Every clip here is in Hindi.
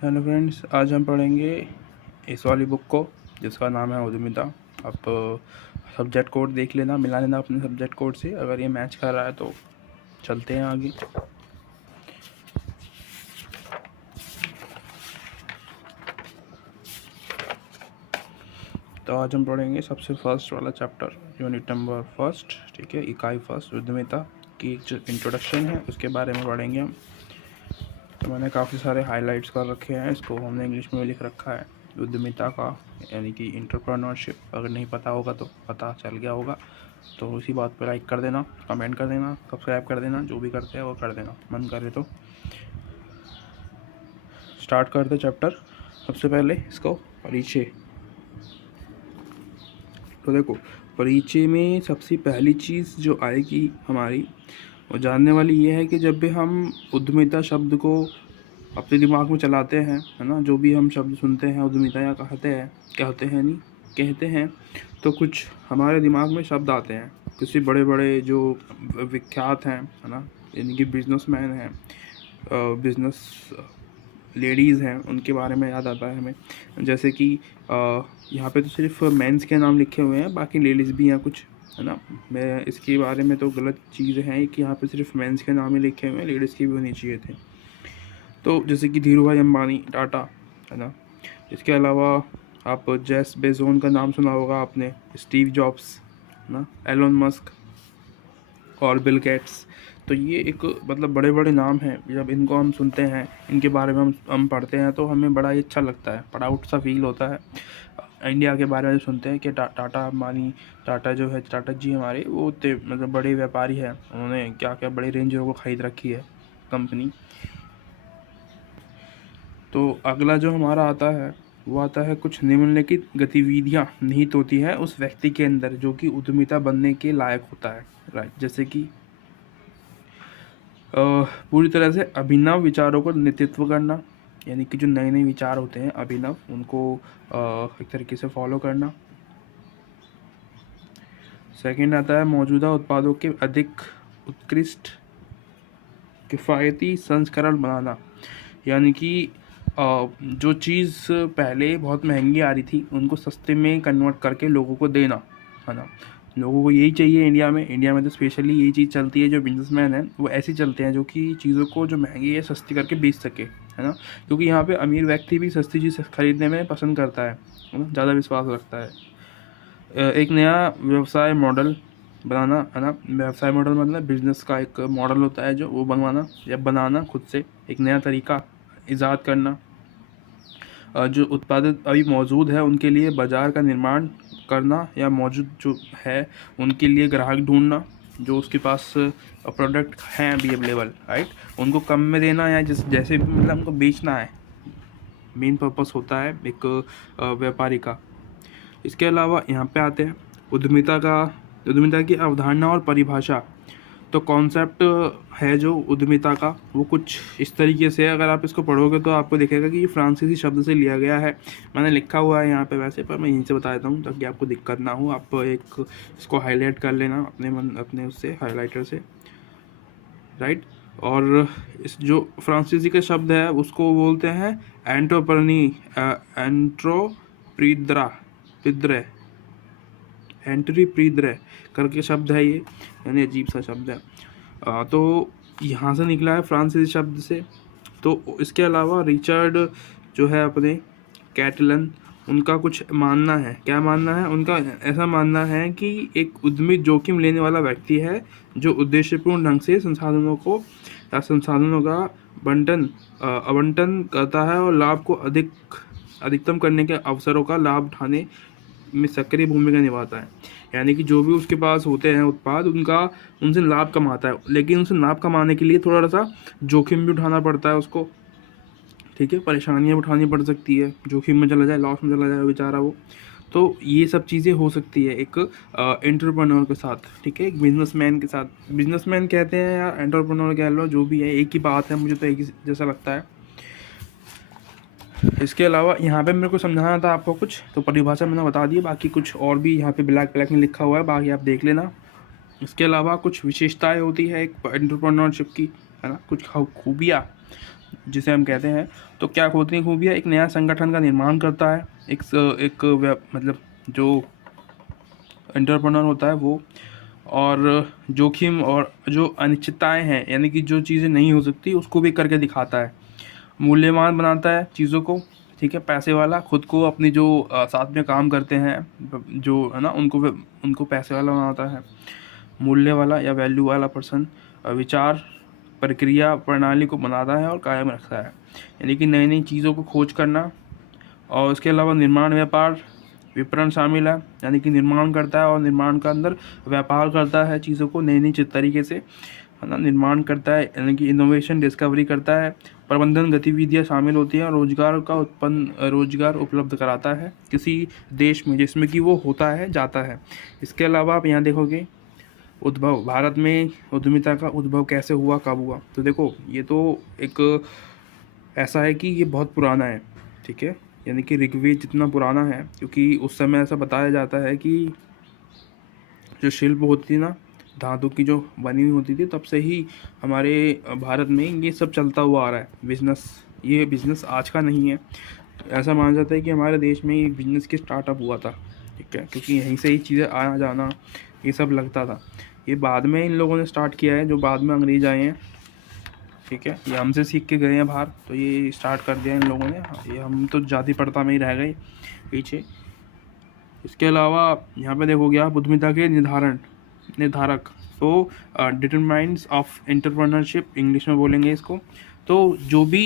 हेलो फ्रेंड्स, आज हम पढ़ेंगे इस वाली बुक को जिसका नाम है उद्यमिता। आप सब्जेक्ट कोड देख लेना, मिला लेना अपने सब्जेक्ट कोड से। अगर ये मैच कर रहा है तो चलते हैं आगे। तो आज हम पढ़ेंगे सबसे फर्स्ट वाला चैप्टर, यूनिट नंबर फर्स्ट। ठीक है, इकाई फर्स्ट, उद्यमिता की जो इंट्रोडक्शन है उसके बारे में पढ़ेंगे हम। तो मैंने काफ़ी सारे हाइलाइट्स कर रखे हैं, इसको हमने इंग्लिश में लिख रखा है उद्यमिता का, यानी कि एंटरप्रेन्योरशिप। अगर नहीं पता होगा तो पता चल गया होगा। तो इसी बात पर लाइक कर देना, कमेंट कर देना, सब्सक्राइब कर देना, जो भी करते हैं वो कर देना, मन करे तो। स्टार्ट करते चैप्टर। सबसे पहले इसको परिचय। तो देखो, परिचय में सबसे पहली चीज़ जो आएगी हमारी वो जानने वाली ये है कि जब भी हम उद्यमिता शब्द को अपने दिमाग में चलाते हैं, है ना, जो भी हम शब्द सुनते हैं उद्यमिता या कहते हैं तो कुछ हमारे दिमाग में शब्द आते हैं। किसी बड़े बड़े जो विख्यात हैं, है ना, यानी कि बिजनेसमैन हैं, बिजनेस लेडीज़ हैं, उनके बारे में याद आता है हमें। जैसे कि यहाँ पे तो सिर्फ मेंस के नाम लिखे हुए हैं, बाकी लेडीज़ भी हैं कुछ, है ना। मैं इसके बारे में तो गलत चीज़ है कि यहाँ पे सिर्फ मेंस के नाम ही लिखे हुए हैं, लेडीज़ के भी होने चाहिए थे। तो जैसे कि धीरू भाई अंबानी, टाटा, है ना। इसके अलावा आप जेफ बेजोस का नाम सुना होगा आपने, स्टीव जॉब्स, है ना, एलोन मस्क और बिल गेट्स। तो ये एक मतलब बड़े बड़े नाम हैं। जब इनको हम सुनते हैं, इनके बारे में हम पढ़ते हैं तो हमें बड़ा ही अच्छा लगता है, प्राउड सा फील होता है। इंडिया के बारे में सुनते हैं कि टाटा अंबानी, टाटा जो है, टाटा जी हमारे वो मतलब बड़े व्यापारी हैं, उन्होंने क्या क्या बड़े रेंजरों को ख़रीद रखी है कंपनी। तो अगला जो हमारा आता है वो आता है, कुछ निम्नलिखित गतिविधियाँ निहित होती है उस व्यक्ति के अंदर जो कि उद्यमिता बनने के लायक होता है। राइट, जैसे कि पूरी तरह से अभिनव विचारों को नेतृत्व करना, यानी कि जो नए नए विचार होते हैं अभिनव, उनको एक तरीके से फॉलो करना। सेकंड आता है मौजूदा उत्पादों के अधिक उत्कृष्ट किफ़ायती संस्करण बनाना, यानी कि जो चीज़ पहले बहुत महंगी आ रही थी उनको सस्ते में कन्वर्ट करके लोगों को देना, है ना। लोगों को यही चाहिए इंडिया में तो स्पेशली यही चीज़ चलती है। जो बिजनेसमैन हैं वो ऐसे चलते हैं जो कि चीज़ों को जो महंगी है सस्ती करके बेच सके, है ना। क्योंकि यहाँ पे अमीर व्यक्ति भी सस्ती चीज़ खरीदने में पसंद करता है ना, ज़्यादा विश्वास रखता है। एक नया व्यवसाय मॉडल बनाना, है ना। व्यवसाय मॉडल मतलब बिजनेस का एक मॉडल होता है जो वो बनवाना या बनाना, खुद से एक नया तरीका ईजाद करना। जो उत्पादित अभी मौजूद है उनके लिए बाज़ार का निर्माण करना, या मौजूद जो है उनके लिए ग्राहक ढूंढना, जो उसके पास प्रोडक्ट हैं अभी अवेलेबल, राइट, उनको कम में देना, या जैसे भी मतलब उनको बेचना है। मेन पर्पस होता है एक व्यापारी का। इसके अलावा यहाँ पे आते हैं उद्यमिता की अवधारणा और परिभाषा। तो कॉन्सेप्ट है जो उद्यमिता का वो कुछ इस तरीके से, अगर आप इसको पढ़ोगे तो आपको दिखेगा कि ये फ्रांसीसी शब्द से लिया गया है। मैंने लिखा हुआ है यहाँ पे वैसे, पर मैं यहीं से बता देता हूँ ताकि आपको दिक्कत ना हो। आप एक इसको हाईलाइट कर लेना अपने उससे, हाईलाइटर से, राइट। और इस जो फ्रांसीसी का शब्द है उसको बोलते हैं एंट्रीप्रीद्रे करके शब्द है ये, यानी अजीब सा शब्द है। तो यहाँ से निकला है फ्रांसीसी शब्द से। तो इसके अलावा रिचर्ड जो है अपने कैटलन, उनका कुछ मानना है, क्या मानना है उनका, ऐसा मानना है कि एक उद्यमी जोखिम लेने वाला व्यक्ति है जो उद्देश्यपूर्ण ढंग से संसाधनों का आवंटन करता है और लाभ को अधिकतम करने के अवसरों का लाभ उठाने में सक्रिय भूमिका निभाता है। यानी कि जो भी उसके पास होते हैं उत्पाद, उनसे लाभ कमाता है, लेकिन उनसे लाभ कमाने के लिए थोड़ा सा जोखिम भी उठाना पड़ता है उसको। ठीक है, परेशानियां उठानी पड़ सकती है, जोखिम में चला जाए, लॉस में चला जाए बेचारा वो। तो ये सब चीज़ें हो सकती है एक एंटरप्रेन्योर के साथ, ठीक है, एक बिजनेसमैन के साथ। बिजनेसमैन कहते हैं या एंटरप्रेन्योर कह लो, जो भी है एक ही बात है, मुझे तो एक ही जैसा लगता है। इसके अलावा यहाँ पे मेरे को समझाना था आपको कुछ, तो परिभाषा मैंने बता दी, बाकी कुछ और भी यहाँ पे ब्लैक में लिखा हुआ है, बाकी आप देख लेना। इसके अलावा कुछ विशेषताएं होती है एक एंटरप्रेन्योरशिप की, है ना, कुछ खूबियाँ। जिसे हम कहते हैं। तो क्या होती है खूबियाँ, एक नया संगठन का निर्माण करता है, मतलब जो एंटरप्रेन्योर होता है वो, और जोखिम और जो अनिश्चितताएं हैं, यानी कि जो चीज़ें नहीं हो सकती उसको भी करके दिखाता है। मूल्यवान बनाता है चीज़ों को, ठीक है, पैसे वाला खुद को, अपनी जो साथ में काम करते हैं जो है ना, उनको पैसे वाला बनाता है। मूल्य वाला या वैल्यू वाला पर्सन विचार प्रक्रिया प्रणाली को बनाता है और कायम रखता है, यानी कि नई नई चीज़ों को खोज करना। और उसके अलावा निर्माण व्यापार विपणन शामिल है, यानी कि निर्माण करता है और निर्माण का अंदर व्यापार करता है, चीज़ों को नई नई तरीके से, है ना, निर्माण करता है, यानी कि इनोवेशन डिस्कवरी करता है। प्रबंधन गतिविधियाँ शामिल होती हैं, रोजगार उपलब्ध कराता है किसी देश में जिसमें कि वो होता है जाता है। इसके अलावा आप यहाँ देखोगे उद्भव, भारत में उद्यमिता का उद्भव कैसे हुआ, कब हुआ। तो देखो ये तो एक ऐसा है कि ये बहुत पुराना है, ठीक है, यानी कि ऋग्वेद जितना पुराना है, क्योंकि उस समय ऐसा बताया जाता है कि जो शिल्प होती थी ना, धातु की जो बनी हुई होती थी, तब से ही हमारे भारत में ये सब चलता हुआ आ रहा है बिजनेस। ये बिज़नेस आज का नहीं है, ऐसा माना जाता है कि हमारे देश में एक बिजनेस की स्टार्टअप हुआ था, ठीक है, क्योंकि यहीं से ही चीज़ें आना जाना ये सब लगता था। ये बाद में इन लोगों ने स्टार्ट किया है, जो बाद में अंग्रेज आए हैं, ठीक है, ये हमसे सीख के गए हैं बाहर, तो ये स्टार्ट कर दिया इन लोगों ने। ये हम तो जाति प्रथा में ही रह गए पीछे। इसके अलावा यहाँ पे देखोगे आप उद्यमिता के निर्धारक, तो डिटरमाइंस ऑफ एंटरप्रेन्योरशिप इंग्लिश में बोलेंगे इसको। तो जो भी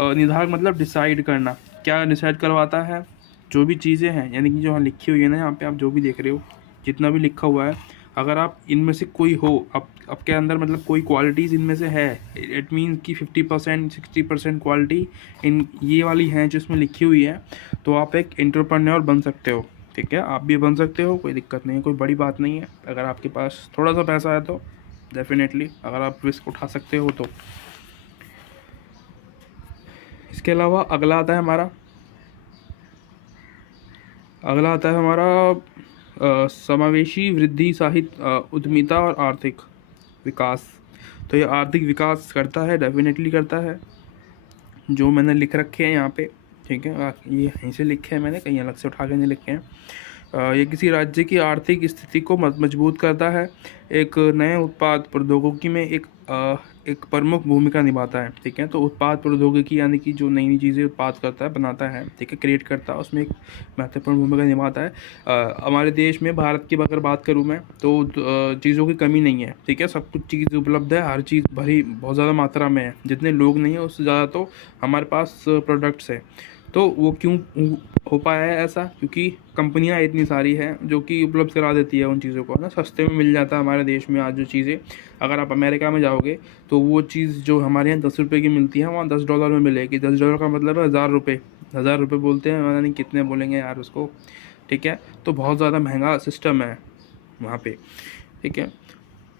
निर्धारक मतलब डिसाइड करना, क्या डिसाइड करवाता है, जो भी चीज़ें हैं, यानी कि जो यहाँ लिखी हुई है ना, यहाँ पे आप जो भी देख रहे हो, जितना भी लिखा हुआ है, अगर आप इनमें से कोई हो, आपके अंदर मतलब कोई क्वालिटीज़ इनमें से है, इट मीन कि 50% 60% क्वालिटी इन ये वाली हैं जो इसमें लिखी हुई है, तो आप एक एंटरप्रेन्योर बन सकते हो, ठीक है, आप भी बन सकते हो, कोई दिक्कत नहीं है, कोई बड़ी बात नहीं है। अगर आपके पास थोड़ा सा पैसा है तो डेफिनेटली, अगर आप रिस्क उठा सकते हो तो। इसके अलावा अगला आता है हमारा समावेशी वृद्धि साहित्य उद्यमिता और आर्थिक विकास। तो ये आर्थिक विकास करता है, डेफिनेटली करता है, जो मैंने लिख रखे हैं यहाँ पे, ठीक है, ये यहीं से लिखे हैं मैंने, कहीं अलग से उठा के नहीं लिखे हैं। ये किसी राज्य की आर्थिक स्थिति को मजबूत करता है, एक नए उत्पाद प्रौद्योगिकी में एक प्रमुख भूमिका निभाता है, ठीक है। तो उत्पाद प्रौद्योगिकी यानी कि जो नई नई चीज़ें उत्पाद करता है, बनाता है, ठीक है, क्रिएट करता है, उसमें एक महत्वपूर्ण भूमिका निभाता है। हमारे देश में, भारत की अगर बात करूँ मैं, तो चीज़ों की कमी नहीं है, ठीक है, सब कुछ चीज़ उपलब्ध है, हर चीज़ भरी बहुत ज़्यादा मात्रा में है, जितने लोग नहीं है उससे ज़्यादा तो हमारे पास प्रोडक्ट्स है। तो वो क्यों हो पाया है ऐसा, क्योंकि कंपनियां इतनी सारी हैं जो कि उपलब्ध करा देती है उन चीज़ों को, ना, सस्ते में मिल जाता है हमारे देश में आज जो चीज़ें। अगर आप अमेरिका में जाओगे तो वो चीज़ जो हमारे यहाँ 10 रुपये की मिलती है, वहाँ $10 में मिलेगी। $10 का मतलब है 1000 रुपये, 1000 रुपये बोलते हैं, पता नहीं कितने बोलेंगे यार उसको, ठीक है। तो बहुत ज़्यादा महंगा सिस्टम है वहाँ पे, ठीक है।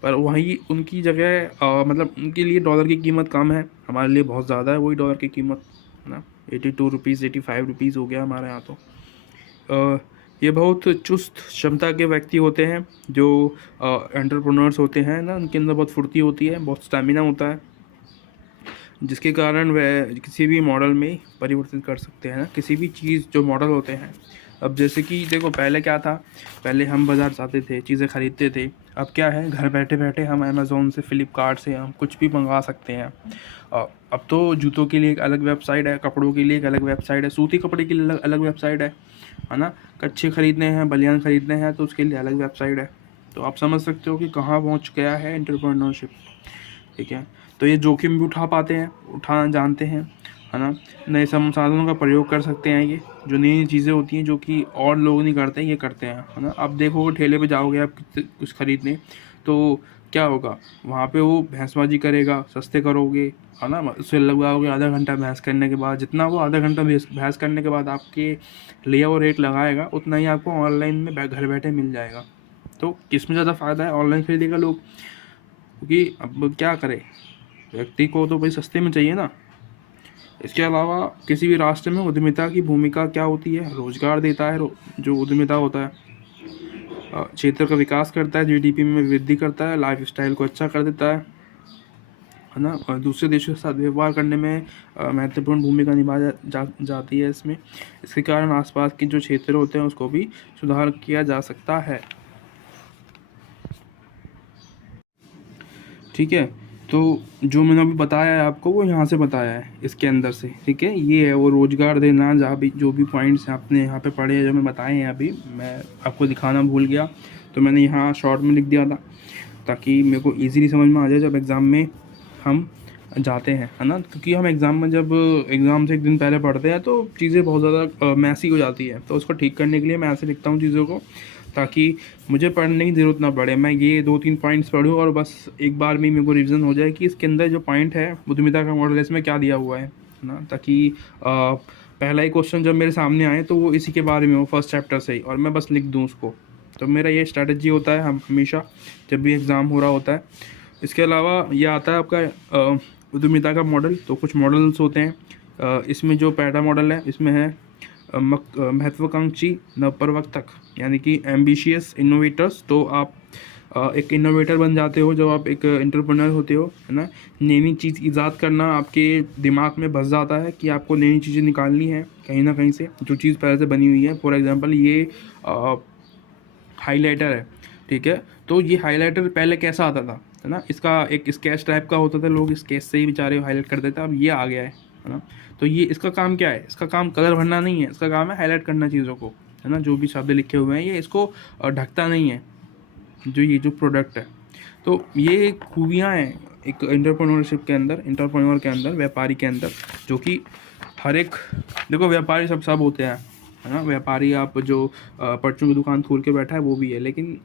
पर वहीं उनकी जगह मतलब उनके लिए डॉलर की कीमत कम है, हमारे लिए बहुत ज़्यादा है वही डॉलर की कीमत, है ना। 82 रुपीज़ 85 रुपीज़ हो गया हमारे यहाँ तो। ये बहुत चुस्त क्षमता के व्यक्ति होते हैं जो एंटरप्रेन्योर्स होते हैं ना, उनके अंदर बहुत फुर्ती होती है, बहुत स्टैमिना होता है, जिसके कारण वह किसी भी मॉडल में परिवर्तित कर सकते हैं ना, किसी भी चीज़ जो मॉडल होते हैं। अब जैसे कि देखो पहले क्या था, पहले हम बाज़ार जाते थे, चीज़ें ख़रीदते थे। अब क्या है, घर बैठे बैठे हम अमेज़ोन से, फ्लिपकार्ट से हम कुछ भी मंगवा सकते हैं। अब तो जूतों के लिए एक अलग वेबसाइट है, कपड़ों के लिए एक अलग वेबसाइट है, सूती कपड़े के लिए अलग अलग वेबसाइट है ना। कच्छे ख़रीदने हैं, बनियान ख़रीदने हैं तो उसके लिए अलग वेबसाइट है। तो आप समझ सकते हो कि कहाँ पहुँच गया है एंटरप्रेन्योरशिप, ठीक है। तो ये जोखिम भी उठा पाते हैं, उठाना जानते हैं, है ना। नए संसाधनों का प्रयोग कर सकते हैं, ये जो नई नई चीज़ें होती हैं जो कि और लोग नहीं करते, ये करते हैं, है ना। अब देखो ठेले पे जाओगे आप कुछ ख़रीदने, तो क्या होगा वहाँ पे, वो भैंसबाजी करेगा, सस्ते करोगे, है ना, उससे लगवाओगे, आधा घंटा बहस करने के बाद, जितना वो आधा घंटा बहस करने के बाद आपके लिए वो रेट लगाएगा, उतना ही आपको ऑनलाइन में घर बैठे मिल जाएगा। तो किस में ज़्यादा फ़ायदा है, ऑनलाइन खरीदेगा लोग, क्योंकि अब क्या करें, व्यक्ति को तो भाई सस्ते में चाहिए ना। इसके अलावा किसी भी राष्ट्र में उद्यमिता की भूमिका क्या होती है, रोजगार देता है, जो उद्यमिता होता है, क्षेत्र का विकास करता है, जीडीपी में वृद्धि करता है, लाइफ स्टाइल को अच्छा कर देता है है ना, और दूसरे देशों के साथ व्यवहार करने में महत्वपूर्ण भूमिका जाती है इसमें। इसके कारण आसपास के जो क्षेत्र होते हैं उसको भी सुधार किया जा सकता है। ठीक है, तो जो मैंने अभी बताया है आपको वो यहाँ से बताया है इसके अंदर से। ठीक है, ये है वो रोजगार देना, जहाँ भी जो भी पॉइंट्स आपने यहाँ पे पढ़े हैं जो मैं बताए हैं अभी, मैं आपको दिखाना भूल गया तो मैंने यहाँ शॉर्ट में लिख दिया था ताकि मेरे को ईजीली समझ में आ जाए जब एग्ज़ाम में हम जाते हैं, है ना। क्योंकि हम एग्ज़ाम में जब एग्ज़ाम से एक दिन पहले पढ़ते हैं तो चीज़ें बहुत ज़्यादा मैसी हो जाती है, तो उसको ठीक करने के लिए मैं ऐसे लिखता हूँ चीज़ों को ताकि मुझे पढ़ने की ज़रूरत ना पड़े, मैं ये 2-3 पॉइंट्स पढ़ूँ और बस एक बार में मेरे को रिवीजन हो जाए कि इसके अंदर जो पॉइंट है बुद्धिमत्ता का मॉडल इसमें क्या दिया हुआ है ना। ताकि पहला ही क्वेश्चन जब मेरे सामने आए तो वो इसी के बारे में हो, फर्स्ट चैप्टर से ही, और मैं बस लिख दूँ उसको। तो मेरा ये स्ट्रैटेजी होता है हम हमेशा जब भी एग्ज़ाम हो रहा होता है। इसके अलावा ये आता है आपका उद्यमिता का मॉडल। तो कुछ मॉडल्स होते हैं, इसमें जो पहला मॉडल है इसमें है महत्वाकांक्षी नवप्रवर्तक, यानी कि एम्बिशियस इनोवेटर्स। तो आप एक इनोवेटर बन जाते हो जब आप एक एंटरप्रेन्योर होते हो, है ना। नई नई चीज़ ईजाद करना आपके दिमाग में बस जाता है कि आपको नई नई चीज़ें निकालनी है कहीं ना कहीं से, जो चीज़ पहले से बनी हुई है। फॉर एग्जांपल ये हाइलाइटर है, ठीक है। तो ये हाइलाइटर पहले कैसा आता था, है ना, इसका एक स्केच टाइप का होता था, लोग स्केच से ही बेचारे हाईलाइट कर देते, अब ये आ गया है ना। तो ये इसका काम क्या है, इसका काम कलर भरना नहीं है, इसका काम है हाईलाइट करना चीज़ों को, है ना। जो भी शब्द लिखे हुए हैं ये इसको ढकता नहीं है, ये जो प्रोडक्ट है। तो ये खूबियाँ हैं एक एंटरप्रेन्योरशिप के अंदर, एंटरप्रेन्योर के अंदर, व्यापारी के अंदर, जो कि हर एक, देखो व्यापारी सब होते हैं, है ना। व्यापारी आप जो परचून की दुकान खोल के बैठा है वो भी है, लेकिन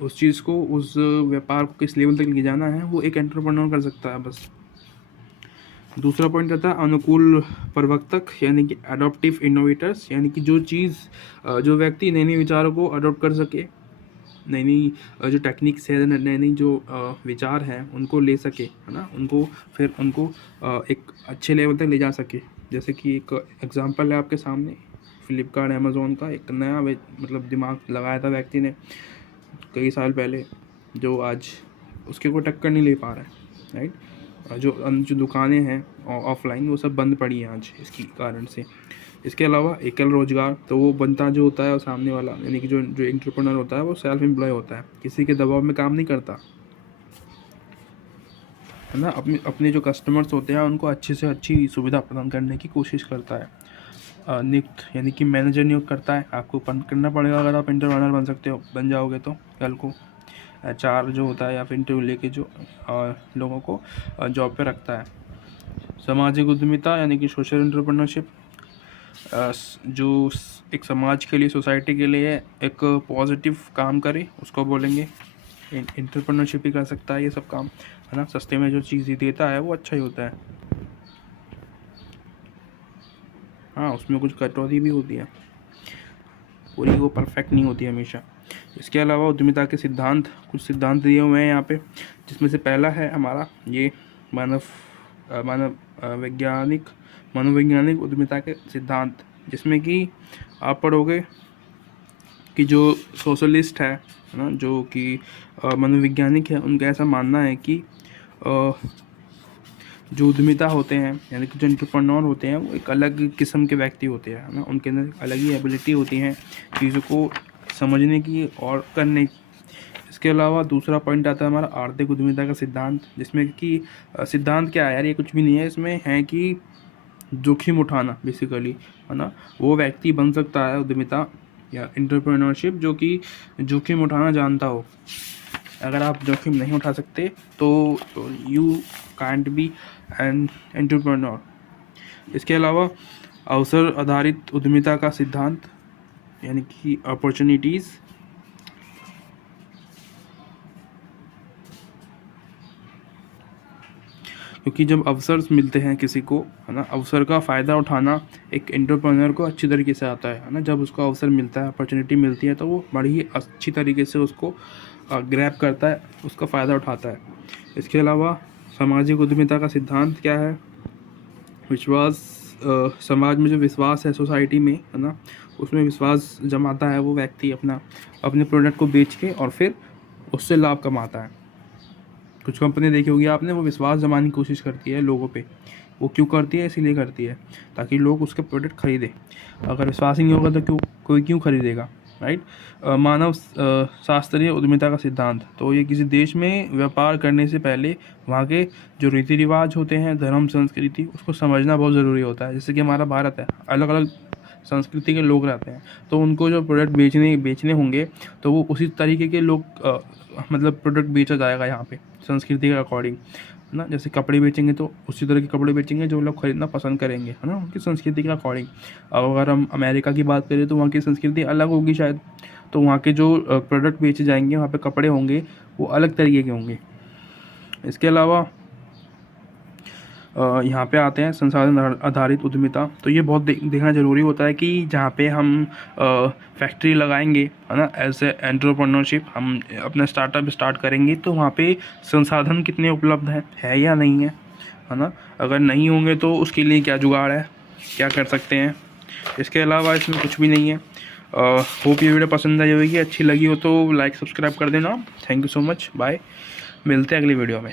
उस चीज़ को, उस व्यापार को किस लेवल तक ले जाना है वो एक एंटरप्रेन्योर कर सकता है बस। दूसरा पॉइंट आता है अनुकूल प्रवर्तक, यानी कि अडॉप्टिव इनोवेटर्स, यानी कि जो चीज़ जो व्यक्ति नए नए विचारों को अडॉप्ट कर सके, नई नई जो टेक्निक्स है, नए नई जो विचार हैं उनको ले सके, है ना, उनको फिर उनको एक अच्छे लेवल तक ले जा सके। जैसे कि एक एग्जांपल है आपके सामने, फ्लिपकार्ट अमेज़ोन का एक नया मतलब दिमाग लगाया था व्यक्ति ने कई साल पहले, जो आज उसके कोई टक्कर नहीं ले पा रहा है, राइट। जो दुकानें हैं ऑफलाइन वो सब बंद पड़ी हैं आज इसकी कारण से। इसके अलावा एकल रोजगार, तो वो बनता जो होता है और सामने वाला, यानी कि जो एंटरप्रेन्योर होता है वो सेल्फ एम्प्लॉय होता है, किसी के दबाव में काम नहीं करता, है ना। अपने जो कस्टमर्स होते हैं उनको अच्छी से अच्छी सुविधा प्रदान करने की कोशिश करता है। नियुक्त, यानी कि मैनेजर नियुक्त करता है, आपको करना पड़ेगा अगर आप एंटरप्रेन्योर बन जाओगे तो कल को। HR जो होता है या फिर इंटरव्यू लेके जो लोगों को जॉब पे रखता है। सामाजिक उद्यमिता, यानी कि सोशल एंटरप्रेन्योरशिप, जो एक समाज के लिए, सोसाइटी के लिए एक पॉजिटिव काम करे उसको बोलेंगे। एंटरप्रेन्योरशिप ही कर सकता है ये सब काम, है ना। सस्ते में जो चीज़ देता है वो अच्छा ही होता है, हाँ उसमें कुछ कटौती भी होती है, पूरी वो परफेक्ट नहीं होती हमेशा। इसके अलावा उद्यमिता के सिद्धांत, कुछ सिद्धांत दिए हुए हैं यहाँ पे, जिसमें से पहला है हमारा ये मनोवैज्ञानिक उद्यमिता के सिद्धांत, जिसमें कि आप पढ़ोगे कि जो सोशलिस्ट है ना, जो कि मनोवैज्ञानिक है, उनका ऐसा मानना है कि जो उद्यमिता होते हैं, यानी कि जो एंटरप्रेन्योर होते हैं, वो एक अलग किस्म के व्यक्ति होते हैं ना, उनके अंदर अलग ही एबिलिटी होती है चीज़ों को समझने की और करने की। इसके अलावा दूसरा पॉइंट आता है हमारा आर्थिक उद्यमिता का सिद्धांत, जिसमें कि सिद्धांत क्या है यार, ये कुछ भी नहीं है, इसमें है कि जोखिम उठाना बेसिकली, है ना। वो व्यक्ति बन सकता है उद्यमिता या एंटरप्रेन्योरशिप जो कि जोखिम उठाना जानता हो। अगर आप जोखिम नहीं उठा सकते तो you can't be an entrepreneur. इसके अलावा अवसर आधारित उद्यमिता का सिद्धांत, यानी कि अपॉर्चुनिटीज़, क्योंकि जब अवसर मिलते हैं किसी को, है ना, अवसर का फ़ायदा उठाना एक एंटरप्रेन्योर को अच्छी तरीके से आता है ना। जब उसको अवसर मिलता है, अपॉर्चुनिटी मिलती है, तो वो बड़ी ही अच्छी तरीके से उसको ग्रैब करता है, उसका फ़ायदा उठाता है। इसके अलावा सामाजिक उद्यमिता का सिद्धांत क्या है, विश्वास, समाज में जो विश्वास है सोसाइटी में, है ना, उसमें विश्वास जमाता है वो व्यक्ति अपने प्रोडक्ट को बेच के और फिर उससे लाभ कमाता है। कुछ कंपनी देखी होगी आपने, वो विश्वास जमाने की कोशिश करती है लोगों पे। वो क्यों करती है? इसीलिए करती है ताकि लोग उसके प्रोडक्ट खरीदें। अगर विश्वास ही नहीं होगा तो कोई क्यों खरीदेगा, राइट। मानव शास्त्रीय उद्यमिता का सिद्धांत, तो ये किसी देश में व्यापार करने से पहले वहाँ के जो रीति रिवाज होते हैं, धर्म संस्कृति, उसको समझना बहुत ज़रूरी होता है। जैसे कि हमारा भारत है, अलग अलग संस्कृति के लोग रहते हैं, तो उनको जो प्रोडक्ट बेचने होंगे तो वो उसी तरीके के लोग मतलब प्रोडक्ट बेचा जाएगा यहाँ पे संस्कृति के अकॉर्डिंग, है ना। जैसे कपड़े बेचेंगे तो उसी तरह के कपड़े बेचेंगे जो लोग खरीदना पसंद करेंगे, है ना, उनकी संस्कृति के अकॉर्डिंग। अब अगर हम अमेरिका की बात करें तो वहाँ की संस्कृति अलग होगी शायद, तो वहाँ के जो प्रोडक्ट बेचे जाएंगे, वहाँ पे कपड़े होंगे, वो अलग तरीके के होंगे। इसके अलावा यहाँ पे आते हैं संसाधन आधारित उद्यमिता। तो ये बहुत देखना ज़रूरी होता है कि जहाँ पे हम फैक्ट्री लगाएंगे, है ना, एज ए एंटरप्रेन्योरशिप हम अपना स्टार्टअप स्टार्ट करेंगे, तो वहाँ पे संसाधन कितने उपलब्ध है या नहीं है ना। अगर नहीं होंगे तो उसके लिए क्या जुगाड़ है, क्या कर सकते हैं। इसके अलावा इसमें कुछ भी नहीं है। होप ये वीडियो पसंद आई होगी, अच्छी लगी हो तो लाइक सब्सक्राइब कर देना। Thank you so much, bye, मिलते हैं अगली वीडियो में।